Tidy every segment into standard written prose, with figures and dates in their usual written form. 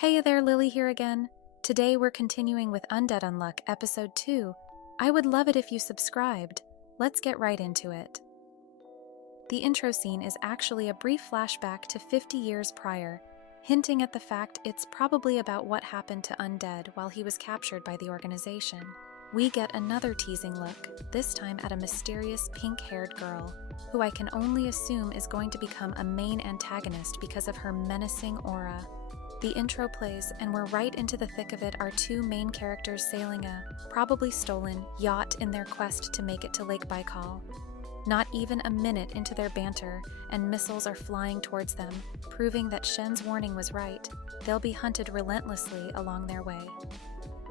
Hey there, Lily here again. Today we're continuing with Undead Unluck Episode 2. I would love it if you subscribed. Let's get right into it. The intro scene is actually a brief flashback to 50 years prior, hinting at the fact it's probably about what happened to Undead while he was captured by the organization. We get another teasing look, this time at a mysterious pink-haired girl, who I can only assume is going to become a main antagonist because of her menacing aura. The intro plays, and we're right into the thick of it, our two main characters sailing a, probably stolen, yacht in their quest to make it to Lake Baikal. Not even a minute into their banter, and missiles are flying towards them, proving that Shen's warning was right. They'll be hunted relentlessly along their way.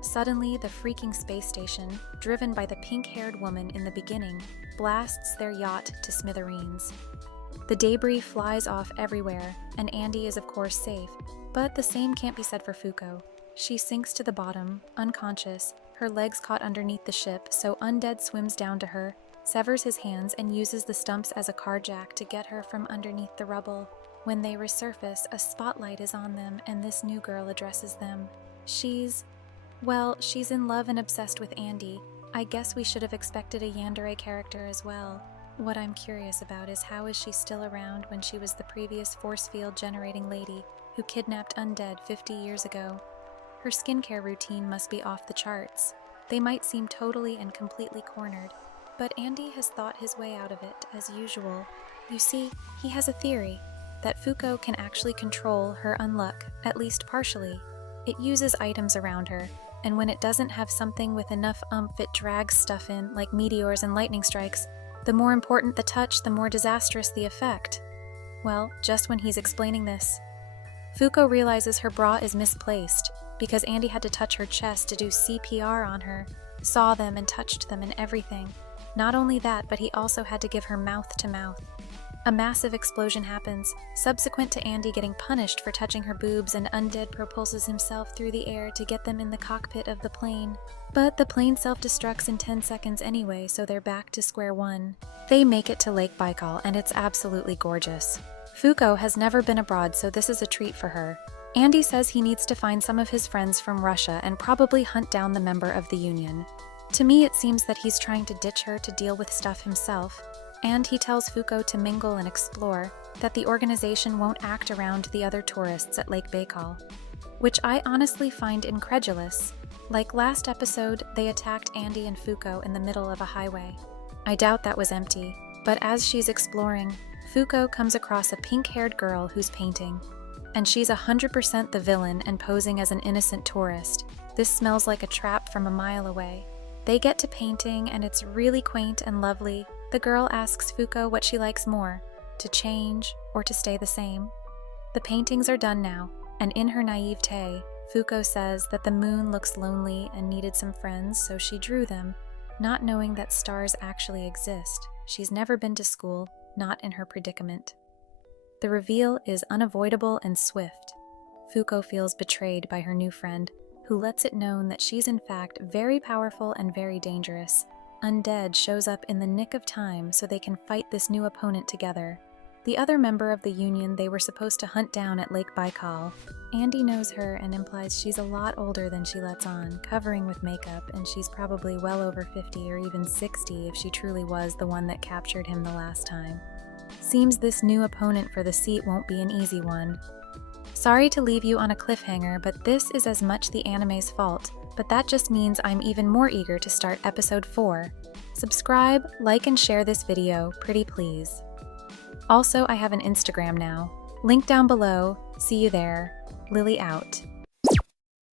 Suddenly, the freaking space station, driven by the pink-haired woman in the beginning, blasts their yacht to smithereens. The debris flies off everywhere, and Andy is of course safe, but the same can't be said for Fuko. She sinks to the bottom, unconscious, her legs caught underneath the ship, so Undead swims down to her, severs his hands, and uses the stumps as a car jack to get her from underneath the rubble. When they resurface, a spotlight is on them, and this new girl addresses them. She's in love and obsessed with Andy. I guess we should have expected a yandere character as well. What I'm curious about is how is she still around when she was the previous force field generating lady who kidnapped Undead 50 years ago. Her skincare routine must be off the charts. They might seem totally and completely cornered, but Andy has thought his way out of it, as usual. You see, he has a theory that Fuko can actually control her unluck, at least partially. It uses items around her, and when it doesn't have something with enough oomph, it drags stuff in, like meteors and lightning strikes. The more important the touch, the more disastrous the effect. Well, just when he's explaining this, Fuko realizes her bra is misplaced because Andy had to touch her chest to do CPR on her, saw them and touched them and everything. Not only that, but he also had to give her mouth to mouth. A massive explosion happens, subsequent to Andy getting punished for touching her boobs, and Undead propulses himself through the air to get them in the cockpit of the plane. But the plane self-destructs in 10 seconds anyway, so they're back to square one. They make it to Lake Baikal, and it's absolutely gorgeous. Fuko has never been abroad, so this is a treat for her. Andy says he needs to find some of his friends from Russia and probably hunt down the member of the Union. To me, it seems that he's trying to ditch her to deal with stuff himself. And he tells Fuko to mingle and explore, that the organization won't act around the other tourists at Lake Baikal, which I honestly find incredulous. Like last episode, they attacked Andy and Fuko in the middle of a highway. I doubt that was empty, but as she's exploring, Fuko comes across a pink-haired girl who's painting, and she's 100% the villain and posing as an innocent tourist. This smells like a trap from a mile away. They get to painting, and it's really quaint and lovely. The girl asks Fuko what she likes more, to change or to stay the same. The paintings are done now, and in her naivete, Fuko says that the moon looks lonely and needed some friends, so she drew them, not knowing that stars actually exist. She's never been to school, not in her predicament. The reveal is unavoidable and swift. Fuko feels betrayed by her new friend, who lets it known that she's in fact very powerful and very dangerous. Undead shows up in the nick of time so they can fight this new opponent together. The other member of the Union they were supposed to hunt down at Lake Baikal. Andy knows her and implies she's a lot older than she lets on, covering with makeup, and she's probably well over 50 or even 60 if she truly was the one that captured him the last time. Seems this new opponent for the seat won't be an easy one. Sorry to leave you on a cliffhanger, but this is as much the anime's fault, but that just means I'm even more eager to start episode 4. Subscribe, like, and share this video, pretty please. Also, I have an Instagram now. Link down below. See you there. Lily out.